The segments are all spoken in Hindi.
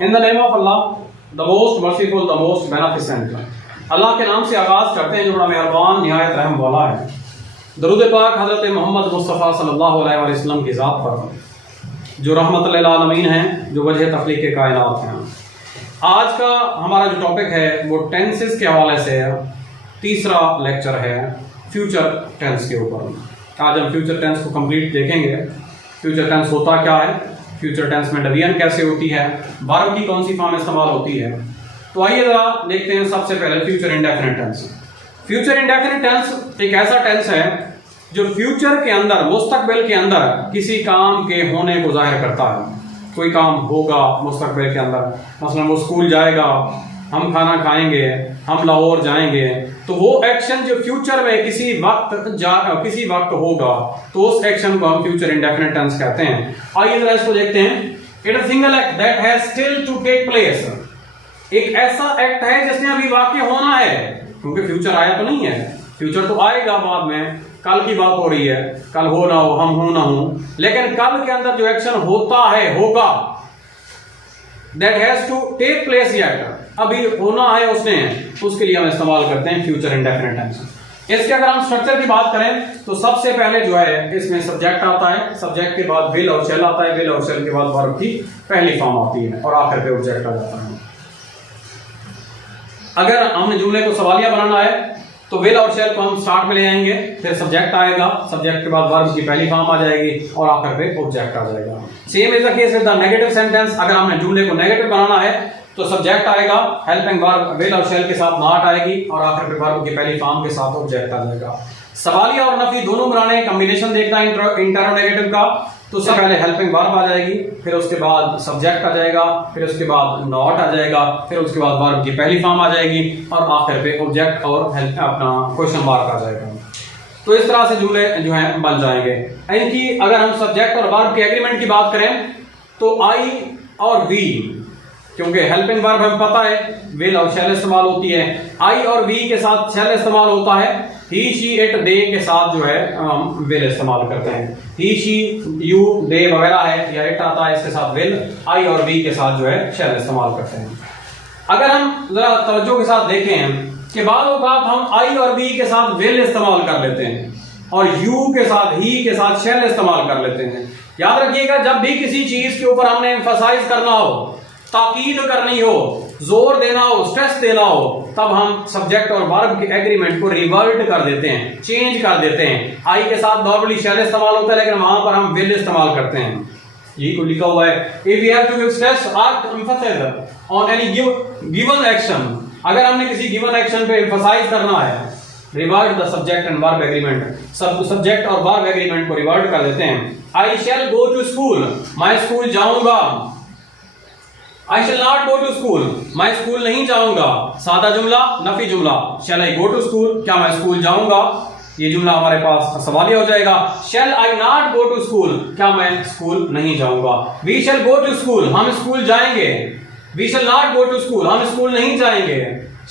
In the name of Allah, the most merciful, the most beneficent. अल्लाह के नाम से आगाज करते हैं जो बड़ा मेहरबान निहायत रहम वाला है। दरूद पाक हज़रत मोहम्मद मुस्तफ़ा सल्लल्लाहु अलैहि वसल्लम की ज़ात पर जो रहमत लिल आलमीन हैं, जो वजह तख्लीक़ कायनात हैं। आज का हमारा जो टॉपिक है वो टेंसेस के हवाले से है। तीसरा लेक्चर है फ्यूचर टेंस के ऊपर। आज हम फ्यूचर टेंस को कंप्लीट देखेंगे। फ्यूचर टेंस होता क्या है, फ्यूचर टेंस में डिवीजन कैसे होती है, वर्ब की कौन सी फॉर्म इस्तेमाल होती है। तो आइए जरा देखते हैं सबसे पहले future indefinite tense. Future indefinite tense एक ऐसा टेंस है जो फ्यूचर के अंदर, मुस्तकबिल के अंदर किसी काम के होने को जाहिर करता है। कोई काम होगा मुस्तकबिल के अंदर, मसलन वो स्कूल जाएगा, हम खाना खाएंगे, हम लाहौर जाएंगे, तो वो एक्शन जो फ्यूचर में किसी वक्त होगा, तो उस एक्शन को हम फ्यूचर इंडेफिनिट टेंस कहते हैं। आइए जरा इसको देखते हैं। It is single act that has still to take place. एक ऐसा एक्ट है जिसने अभी वाकई होना है, क्योंकि फ्यूचर आया तो नहीं है, फ्यूचर तो आएगा बाद में। कल की बात हो रही है, कल हो ना हो, हम हो ना हो, लेकिन कल के अंदर जो एक्शन होता है, होगा, that has to take place yet, अभी होना है उसने, उसके लिए हम इस्तेमाल करते हैं फ्यूचर इंडेफिनिट टेंस। इसके अगर हम स्ट्रक्चर की बात करें तो सबसे पहले जो है इसमें सब्जेक्ट आता है, सब्जेक्ट के बाद विल और शैल आता है, विल और शैल के बाद वर्ब की पहली फॉर्म आती है और आखिर पे ऑब्जेक्ट आ जाता है। अगर हमने जुमले को सवालिया बनाना है तो विल और शैल को हम स्टार्ट में ले आएंगे, फिर सब्जेक्ट आएगा, सब्जेक्ट के बाद वर्ब की पहली फॉर्म आ जाएगी और आखिर पे ऑब्जेक्ट आ जाएगा। Same is the case with the negative sentence. अगर हमने जुमले को नेगेटिव बनाना है तो सब्जेक्ट आएगा, हेल्पिंग वर्ब विल और शैल के साथ नॉट आएगी और आखिर पे वर्ब की पहली फॉर्म के साथ ऑब्जेक्ट आ जाएगा। सवालिया और नफी दोनों बनाने कॉम्बिनेशन देखना है इंटरोगेटिव का, तो सबसे पहले हेल्पिंग वर्ब आ जाएगी, फिर उसके बाद सब्जेक्ट आ जाएगा, फिर उसके बाद नॉट आ जाएगा, फिर उसके बाद वर्ब की पहली फॉर्म आ जाएगी और आखिर पे ऑब्जेक्ट और अपना क्वेश्चन मार्क आ जाएगा। तो इस तरह से जुमले जो है बन जाएंगे। इनकी अगर हम सब्जेक्ट और वर्ब के एग्रीमेंट की बात करें तो आई और वी, क्योंकि हेल्पिंग वर्ब हमें पता है विल और शैल इस्तेमाल होती है, आई और वी के साथ शैल इस्तेमाल होता है, ही शी इट दे के साथ जो है विल इस्तेमाल करते हैं। ही शी यू दे वगैरह है या इट आता है, इसके साथ विल, आई और वी के साथ जो है शैल इस्तेमाल करते हैं। अगर हम जरा तवज्जो के साथ देखें कि बाद औक़ात हम आई और वी के साथ विल इस्तेमाल कर लेते हैं और यू के साथ, ही के साथ शैल इस्तेमाल कर लेते हैं। याद रखिएगा, जब भी किसी चीज के ऊपर हमने एम्फसाइज करना हो, ताकीद करनी हो, जोर देना हो, स्ट्रेस देना हो, तब हम सब्जेक्ट और वर्ब के एग्रीमेंट को रिवर्ट कर देते हैं, चेंज कर देते हैं। आई के साथ नॉर्मली शैल इस्तेमाल होता है, लेकिन वहां पर हम विल इस्तेमाल करते हैं। यही को लिखा हुआ है, if we have to give stress और emphasize on any given action, अगर हमने किसी गिवन एक्शन पे एम्फसाइज करना है, revert the subject and verb agreement, subject और वर्ब एग्रीमेंट को रिवर्ट कर देते हैं। I shall go to school, मैं स्कूल जाऊंगा। I shall not go to school, मैं स्कूल नहीं जाऊंगा। सादा जुमला, नफी जुमला। शैल आई गो टू स्कूल, क्या मैं स्कूल जाऊंगा, ये जुमला हमारे पास सवालिया हो जाएगा। Shall I not go to school, क्या मैं स्कूल नहीं जाऊंगा। We shall go to school, हम स्कूल जाएंगे। We shall not go to school, हम स्कूल नहीं जाएंगे।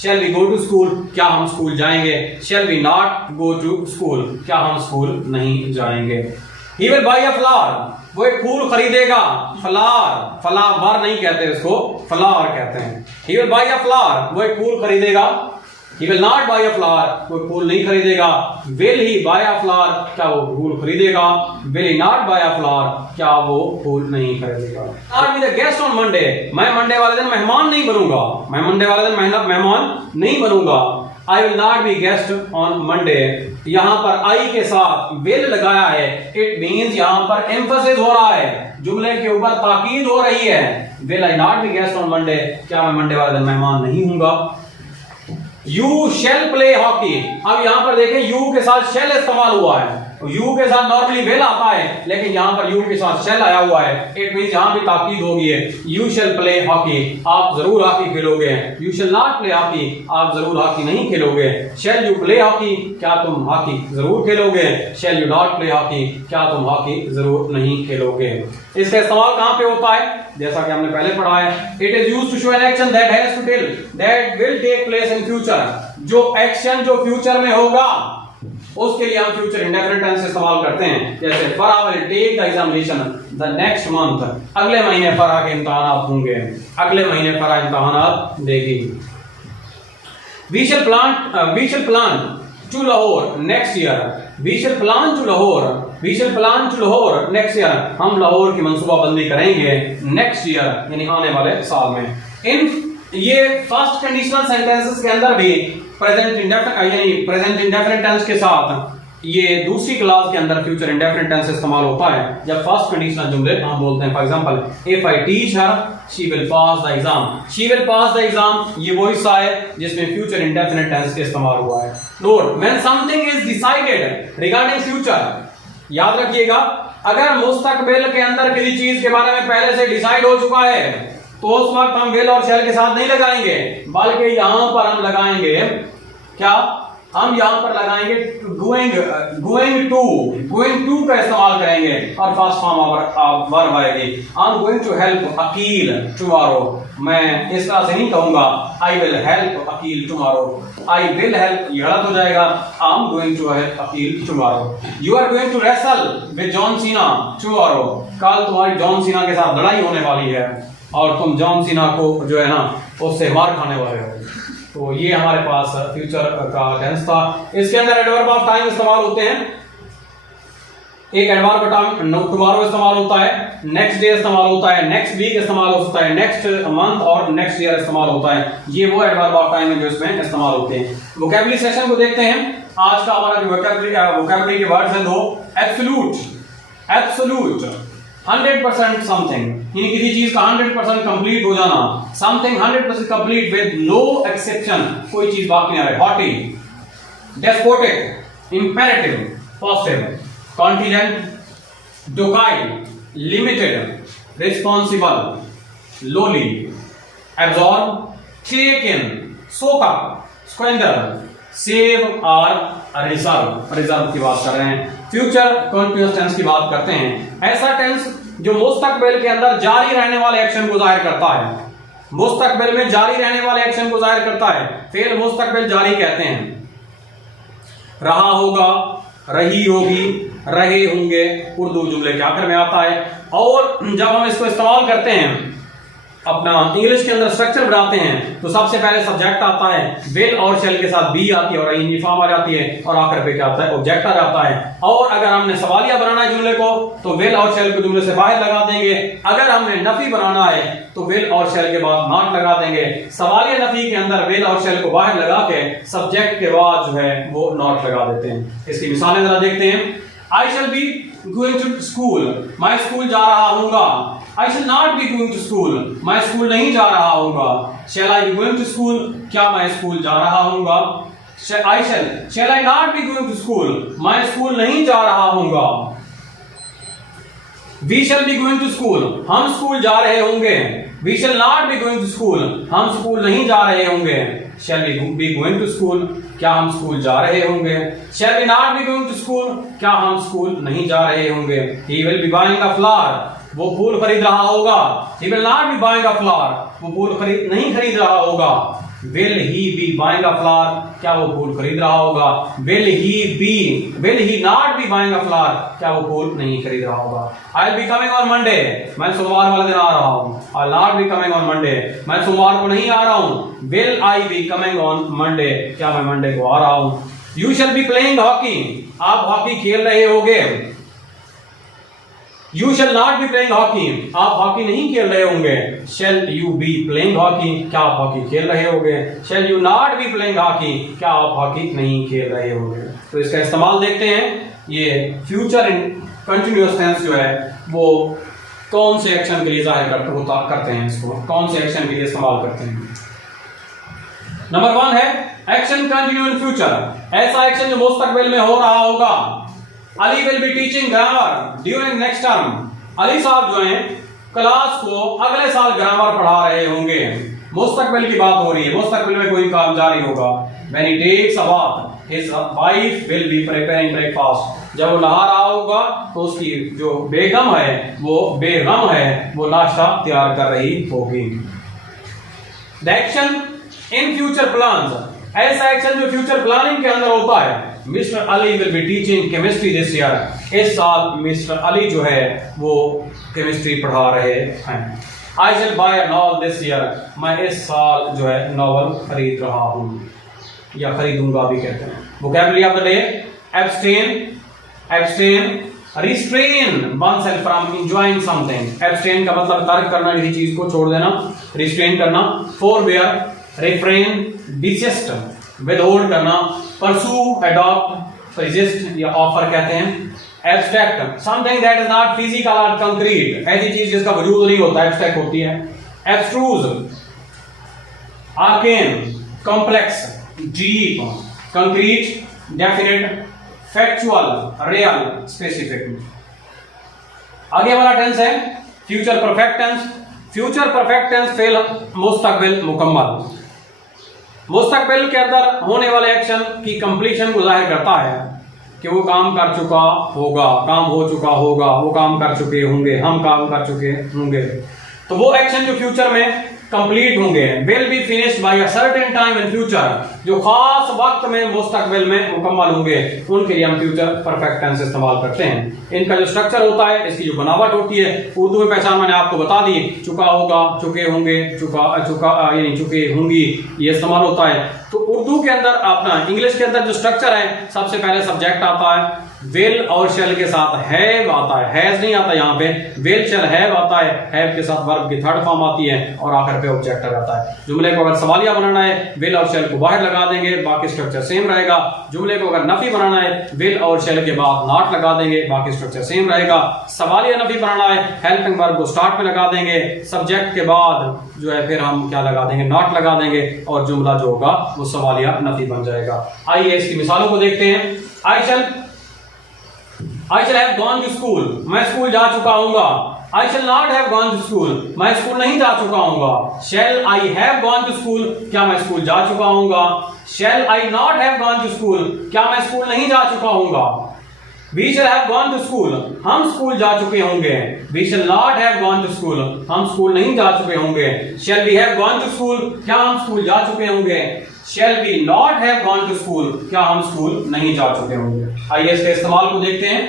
Shall we go to school, क्या हम स्कूल जाएंगे। Shall we not go to school, क्या हम स्कूल नहीं जाएंगे। He will buy a flower, वो एक फूल खरीदेगा। फ्लावर नहीं कहते इसको, फ्लावर कहते हैं। He will buy a flower, वो एक फूल खरीदेगा। He will not buy a flower, वो फूल नहीं खरीदेगा। Will he buy a flower, क्या वो फूल खरीदेगा। Will he not buy a flower, क्या वो फूल नहीं खरीदेगा। Not be the guest on Monday, मैं मंडे वाले दिन मेहमान नहीं बनूंगा। मैं मंडे वाले दिन मेहमान नहीं बनूंगा। I will not be guest on Monday, यहां पर आई के साथ विल लगाया है, इट मीन्स यहां पर एम्फसिस हो रहा है, जुमले के ऊपर ताकीद हो रही है। Will I not be guest on Monday, क्या मैं मंडे वाले दिन मेहमान नहीं हूंगा। यू शैल प्ले हॉकी, अब यहां पर देखें यू के साथ शैल इस्तेमाल हुआ है। यू के साथ नॉर्मली विल आता है, लेकिन यहां पर यू के साथ शैल आया हुआ है, इट मींस यहां भी ताकीद होगी है। यू शैल प्ले हॉकी, आप जरूर हॉकी खेलोगे। You shall not play hockey, आप जरूर हॉकी नहीं खेलोगे। शैल यू प्ले हॉकी, क्या तुम हॉकी जरूर खेलोगे। Shall you not play hockey, क्या तुम हॉकी जरूर नहीं खेलोगे। इसका इस्तेमाल कहां पे होता है, जैसा कि हमने पहले पढ़ा है, it is used to show an action that has to tell that will take place in future, जो एक्शन जो फ्यूचर में होगा उसके लिए हम फ्यूचर इंडेफिनिट टेंस इस्तेमाल करते हैं। जैसे Farah will take the examination, the next month, अगले महीने फरहा के इम्तहानात होंगे, अगले महीने फरहा इम्तहानात देगी। We shall plan to Lahore next year, we shall plan to Lahore next year, हम लाहौर की मंसूबाबंदी करेंगे नेक्स्ट ईयर यानी आने वाले साल में। इन ये फर्स्ट कंडीशनल सेंटेंसेस के अंदर भी प्रेजेंट इंडेफिनिट टेंस के साथ ये दूसरी क्लास के अंदर फ्यूचर इंडेफिनिट टेंस इस्तेमाल होता है जब फर्स्ट कंडीशनल जुमले हम बोलते हैं। For example if I teach her she will pass the exam, she will pass the exam, ये वो हिस्सा है जिसमें फ्यूचर इंडेफिनिट टेंस के इस्तेमाल हुआ है। Note when something is decided regarding future, याद रखिएगा अगर मुस्तकबिल के अंदर किसी चीज के बारे में पहले से डिसाइड हो चुका है तो उस वक्त हम विल और शैल के साथ नहीं लगाएंगे, बल्कि यहां पर हम लगाएंगे क्या, हम यहां पर लगाएंगे गोइंग टू का इस्तेमाल करेंगे और फर्स्ट फॉर्म वर्ब आएगी। I am going to help Aqeel tomorrow, मैं इस तरह से नहीं कहूंगा I will help Aqeel tomorrow, I will help ये गलत हो जाएगा, I am going to help Aqeel tomorrow. You are going to wrestle with John Cena tomorrow, कल तुम्हारी जॉन सीना के साथ लड़ाई होने वाली है और तुम जॉन सीना को जो है ना उससे मार खाने वाले हो। तो ये हमारे पास फ्यूचर का टेंस था। इसके अंदर एडवर्ब ऑफ टाइम इस्तेमाल होते हैं, एक एडवर्ब टाइम टुमारो इस्तेमाल होता है, नेक्स्ट डे इस्तेमाल होता है, नेक्स्ट वीक इस्तेमाल होता है, नेक्स्ट मंथ और नेक्स्ट ईयर इस्तेमाल होता है। ये वो एडवर्ब ऑफ टाइम है जो इसमें इस्तेमाल होते हैं। वोकैबुलरी सेशन को देखते हैं। आज का हमारा जो वोकैबुलरी के वर्ड्स हैं दो, एब्सोल्यूट 100% समथिंग, यानी किसी चीज का 100% कंप्लीट हो जाना, something 100% complete with no exception, कोई चीज बाकी नहीं रहे। Haughty, despotic, imperative, positive, contingent, docile, limited, responsible, lowly, absorb, take in, soak up, squander, save और रिजर्व की बात कर रहे हैं। फ्यूचर कंटीन्यूअस टेंस की बात करते हैं। ऐसा टेंस जो मुस्तकबिल के अंदर जारी रहने वाले एक्शन को जाहिर करता है, मुस्तकबिल में जारी रहने वाले एक्शन को जाहिर करता है, फेल मुस्तकबिल जारी कहते हैं। रहा होगा, रही होगी, रहे होंगे उर्दू जुमले के आखिर में आता है। और जब हम इसको इस्तेमाल करते हैं अपना इंग्लिश के अंदर स्ट्रक्चर बनाते हैं तो सबसे पहले सब्जेक्ट आता है, विल और शैल के साथ बी आती है और यूनिफॉर्म आ जाती है और आखिर पे क्या आता है, ऑब्जेक्ट आ जाता है। और अगर हमने सवालिया बनाना है जुमले को तो विल और शैल को जुमले से बाहर लगा देंगे। अगर हमने नफी बनाना है तो विल और शैल के बाद नॉट लगा देंगे। सवालिया नफी के अंदर विल और शैल को बाहर लगा के सब्जेक्ट के बाद जो है वो नॉट लगा देते हैं। इसकी मिसालें जरा देखते हैं। I shall be going to school, मैं स्कूल जा रहा हूंगा। I shall not be going to school, मैं स्कूल नहीं जा रहा हूंगा। Shall I be going to school, क्या मैं स्कूल जा रहा हूंगा। Shall I not be going to school, मैं स्कूल नहीं जा रहा हूंगा। We shall be going to school, हम स्कूल जा रहे होंगे। We shall not be going to school, हम स्कूल नहीं जा रहे होंगे। Shall we be going to school, क्या हम स्कूल जा रहे होंगे। Shall we not be going to school, क्या हम स्कूल नहीं जा रहे होंगे। He will be buying a flower, वो फूल खरीद रहा होगा। He will not be buying a flower, वो फूल नहीं खरीद रहा होगा। Will he be buying a flower, क्या वो फूल खरीद रहा होगा। Will he not be buying a flower, क्या वो फूल नहीं खरीद रहा होगा। I'll be coming on Monday, मैं सोमवार वाले दिन आ रहा हूँ। I'll not be coming on Monday, मैं सोमवार को नहीं आ रहा हूँ। Will I be coming on Monday, क्या मैं मंडे को आ रहा हूँ। You shall be playing hockey, आप हॉकी खेल रहे होगे। You shall not be playing hockey, आप हॉकी नहीं खेल रहे होंगे। Shall you be playing hockey, क्या आप हॉकी खेल रहे होंगे। Shall you not be playing hockey, क्या आप हॉकी नहीं खेल रहे होंगे। तो इसका इस्तेमाल देखते हैं। ये फ्यूचर कंटिन्यूअस टेंस जो है वो कौन से एक्शन के लिए जाहिर करते हैं, इसको कौन से एक्शन के लिए इस्तेमाल करते हैं। नंबर 1 है एक्शन कंटिन्यू इन फ्यूचर, ऐसा एक्शन जो मुस्तकबिल में हो रहा होगा। Ali will be teaching grammar during next term, Ali साहब जो हैं क्लास को अगले साल ग्रामर पढ़ा रहे होंगे। मुस्तकबिल की बात हो रही है, मुस्तकबिल में कोई काम जारी होगा। When he takes a bath, his wife will be preparing breakfast, जब वो नहा रहा होगा तो उसकी जो बेगम है वो नाश्ता तैयार कर रही होगी। The action in future plans, ऐसा एक्शन जो फ्यूचर प्लानिंग के अंदर होता है। Mister Ali will be teaching chemistry this year. इस साल मिस्टर अली जो है वो केमिस्ट्री पढ़ा रहे हैं। I shall buy a novel this year. मैं इस साल जो है नॉवल खरीद रहा हूँ या खरीदूंगा भी कहते हैं। Vocabulary of the day, abstain, abstain, restrain oneself from enjoying something। Abstain का मतलब तर्क करना, किसी चीज को छोड़ देना, रिस्ट्रेन करना। फॉरबेयर, रिफ्रेन, डिसिस्ट, विदहोल्ड करना, परसू, अडॉप्ट, रेजिस्ट या ऑफर कहते हैं। Abstract, something that is not physical और कंक्रीट, ऐसी चीज जिसका वजूद नहीं होता, एब्स्ट्रैक्ट होती है। Abstruse, arcane, complex, deep, concrete, definite, factual, real, specific. आगे वाला टेंस है future perfect tense. Future perfect tense फेल मुस्तकबिल मुकम्मल। मुस्तकबिल के अंदर होने वाले एक्शन की कंप्लीशन को जाहिर करता है कि वो काम कर चुका होगा, काम हो चुका होगा, वो काम कर चुके होंगे, हम काम कर चुके होंगे। तो वो एक्शन जो फ्यूचर में कंप्लीट होंगे, will be finished by a certain time in future, जो खास वक्त में मुस्तकबिल में मुकम्मल होंगे, उनके लिए हम फ्यूचर परफेक्ट टेंस इस्तेमाल करते हैं। इनका जो स्ट्रक्चर होता है, इसकी जो बनावट होती है, उर्दू में पहचान मैंने आपको बता दी, चुका होगा, चुके होंगे, यानी चुके होंगी, ये इस्तेमाल होता है। तो उर्दू के अंदर अपना इंग्लिश के अंदर जो स्ट्रक्चर है, सबसे पहले सब्जेक्ट आता है, विल और शेल के साथ हैव आता है, हैज नहीं आता यहाँ पे, विल शेल हैव आता है, हैव के साथ वर्ब की थर्ड फॉर्म आती है और आखिर पे ऑब्जेक्ट आता है। जुमले को अगर सवालिया बनाना है, विल और शेल को बाहर लगा देंगे, बाकी स्ट्रक्चर सेम रहेगा। जुमले को अगर नफी बनाना है, विल और शेल के बाद नॉट लगा देंगे, बाकी स्ट्रक्चर सेम रहेगा। सवालिया नफी बनाना है, हेल्पिंग वर्ब को स्टार्ट में लगा देंगे, सब्जेक्ट के बाद जो है फिर हम क्या लगा देंगे, नॉट लगा देंगे और जुमला जो होगा वो सवालिया नफी बन जाएगा। आइए इसकी मिसालों को देखते हैं। आई shall have gone to school, मैं स्कूल जा चुका हूँगा। I shall not have gone to school, मैं स्कूल नहीं जा चुका हूँगा। Shall I have gone to school, क्या मैं स्कूल जा चुका हूँगा। Shall I not have gone to school, क्या मैं स्कूल नहीं जा चुका हूँगा। We shall have gone to school, हम स्कूल जा चुके होंगे। We shall not have gone to school, हम स्कूल नहीं जा चुके होंगे। Shall we have gone to school, क्या हम स्कूल जा चुके होंगे। Shall we not have gone to school, क्या हम स्कूल नहीं जा चुके होंगे। आइए इसके इस्तेमाल को देखते हैं।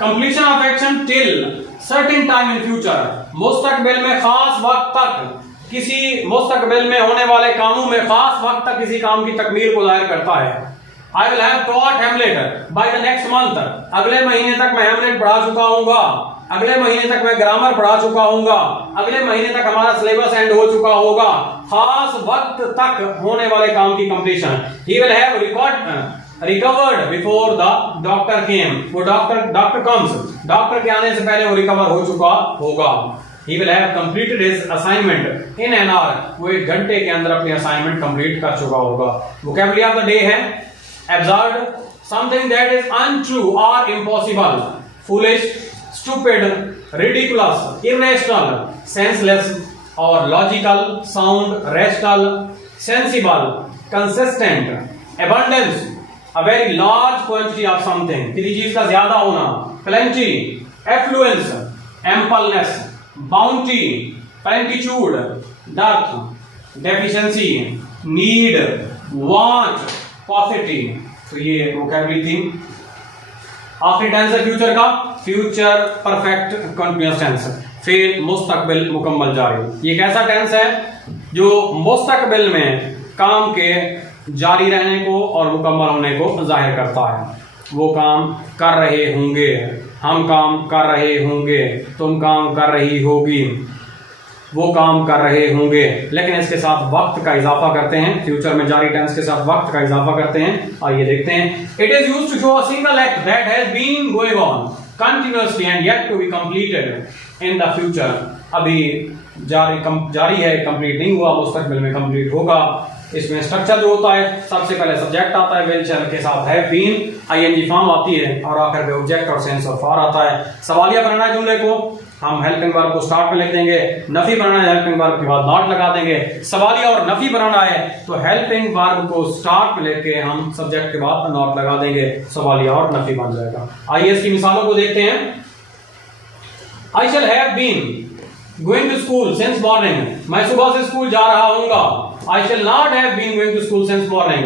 Completion of action till certain time in future, मुस्तकबिल में खास वक्त तक, किसी मुस्तकबिल में होने वाले कामों में खास वक्त तक किसी काम की तकमील को जाहिर करता है। I will have taught Hamlet by the next month, अगले महीने तक मैं हेमलेट पढ़ा चुका हूँगा, अगले महीने तक मैं ग्रामर पढ़ा चुका हूँगा, अगले महीने तक हमारा सिलेबस एंड हो चुका होगा। खास वक्त तक होने वाले काम की completion. He will have recovered before the doctor came, वो डॉक्टर comes, डॉक्टर के आने से पहले वो रिकवर हो चुका होगा। He will have completed his assignment in an hour, वो 1 घंटे के अंदर अपनी असाइनमेंट कंप्लीट कर चुका होगा। वोकैबुलरी ऑफ द डे है absurd, something that is untrue or impossible, foolish, stupid, ridiculous, irrational, senseless or logical, sound, rational, sensible, consistent, abundance, a very large quantity of something, किसी चीज का ज्यादा होना, plenty, affluence, ampleness, bounty, plenitude, dearth, deficiency, need, want, paucity। तो ये वोकैबुलरी थी। आखिरी टेंस है फ्यूचर का, फ्यूचर परफेक्ट कंटीन्यूअस टेंस, फेल मुस्तकबिल मुकम्मल जारी। ये कैसा टेंस है जो मुस्तकबिल में काम के जारी रहने को और मुकम्मल होने को जाहिर करता है। वो काम कर रहे होंगे, हम काम कर रहे होंगे, तुम काम कर रही होगी, वो काम कर रहे होंगे, लेकिन इसके साथ वक्त का इजाफा करते हैं। फ्यूचर में जारी टेंस के साथ वक्त का इजाफा करते हैं। आइए देखते हैं। It is used to show a single act that has been going on continuously and yet to be completed in the future. अभी जारी है, कंप्लीट नहीं हुआ, मुस्तकबिल में कंप्लीट होगा। इसमें स्ट्रक्चर जो होता है, सबसे पहले सब्जेक्ट आता है, विल शेल के साथ हैव बीन, आईएनजी फॉर्म आती है और आखिर में ऑब्जेक्ट और सेंस ऑफ फॉर आता है। सवालिया बनाना है जुमले को, हम हेल्पिंग वर्ब को स्टार्ट में लिख देंगे। नफी बनाना है, हेल्पिंग वर्ब के बाद नॉट लगा देंगे। सवालिया और नफी बनाना है तो हेल्पिंग वर्ब को स्टार्ट में लेके हम सब्जेक्ट के बाद नॉट लगा देंगे, सवालिया और नफी बन जाएगा। आइए इसकी मिसालों को देखते हैं। I shall have been going to school since morning, मैं सुबह से स्कूल जा रहा हूँगा। I shall not have been going to school since morning,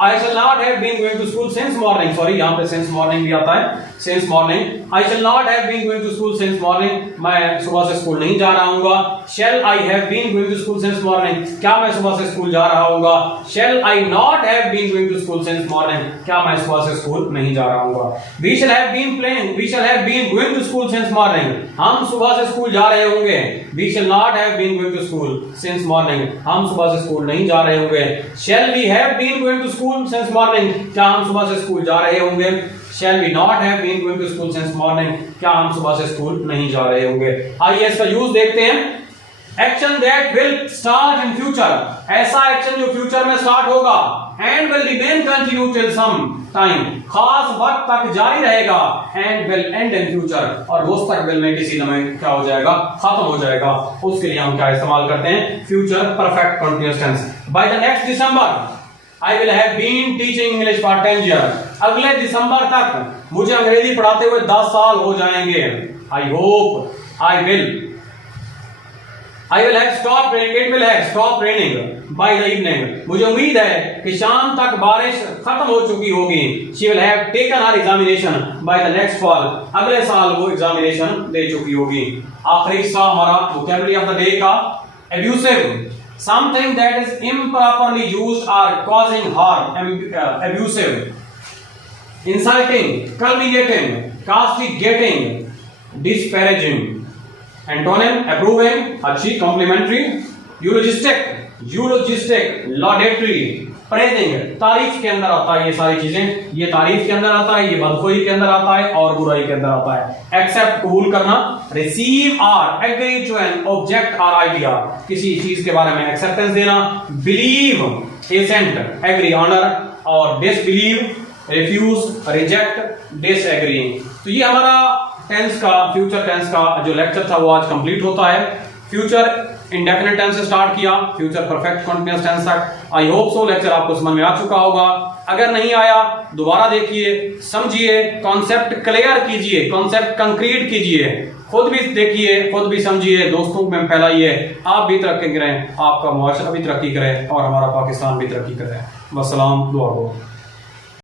I shall not have been going to school since morning. Sorry, यहाँ पे since morning भी आता है. Since morning. I shall not have been going to school since morning. मैं सुबह से स्कूल नहीं जा रहा हूँगा. Shall I have been going to school since morning? क्या मैं सुबह से स्कूल जा रहा हूँगा? Shall I not have been going to school since morning? क्या मैं सुबह से स्कूल नहीं जा रहा हूँगा? We shall have been playing. We shall have been going to school since morning. हम सुबह से स्कूल जा रहे होंगे. We shall not have been going to school since morning. हम सुबह से स्कूल नहीं जा रहे होंगे. Shall we have been going to school since morning? क्या हम सुबह से स्कूल जा रहे होंगे? Shall we not have been going to school since morning? क्या हम सुबह से स्कूल नहीं जा रहे होंगे? आइए इसका यूज देखते हैं. Action that will start in future. ऐसा एक्शन जो फ्यूचर में स्टार्ट होगा and will remain continue till some time. खास वक्त तक जारी रहेगा and will end in future. और मुस्तकबिल में किसी समय क्या हो जाएगा? खत्म हो जाएगा. उसके लिए हम क्या इस्तेमाल करते हैं? Future perfect continuous tense. By the next December, I will have been teaching English for 10 years. अगले दिसंबर तक मुझे अंग्रेजी पढ़ाते हुए 10 साल हो जाएंगे. I hope I will have stopped raining. It will have stopped raining by the evening. मुझे उम्मीद है कि शाम तक बारिश खत्म हो चुकी होगी. She will have taken her examination by the next fall. अगले साल वो एग्जामिनेशन दे चुकी होगी. आखिरी हिस्सा हमारा vocabulary of the day का abusive. Something that is improperly used or causing harm. Abusive. Insulting, calumniating, castigating, disparaging. Antonym, approving, अच्छी, complimentary, eulogistic, laudatory, praising, तारीफ के अंदर आता है ये सारी चीजें. ये तारीफ के अंदर आता है, ये बदखोई के अंदर आता है और बुराई के अंदर आता है. Accept, कबूल करना. Receive or agree to an object or idea, किसी चीज के बारे में acceptance देना. Believe, assent, agree, honor और disbelieve, refuse, reject, disagree. तो ये हमारा टेंस का, फ्यूचर टेंस का जो लेक्चर था वो आज कंप्लीट होता है. फ्यूचर इंडेफिनिट टेंस से स्टार्ट किया, फ्यूचर परफेक्ट कंटीन्यूअस टेंस तक. आई होप सो लेक्चर आपको समझ में आ चुका होगा. अगर नहीं आया दोबारा देखिए, समझिए, कॉन्सेप्ट क्लियर कीजिए, कॉन्सेप्ट कंक्रीट कीजिए, खुद भी देखिए, खुद भी समझिए, दोस्तों में फैलाइए. आप भी तरक्की करें, आपका मुआशरा भी तरक्की करे और हमारा पाकिस्तान भी तरक्की करे. वस्सलाम, दुआ गो.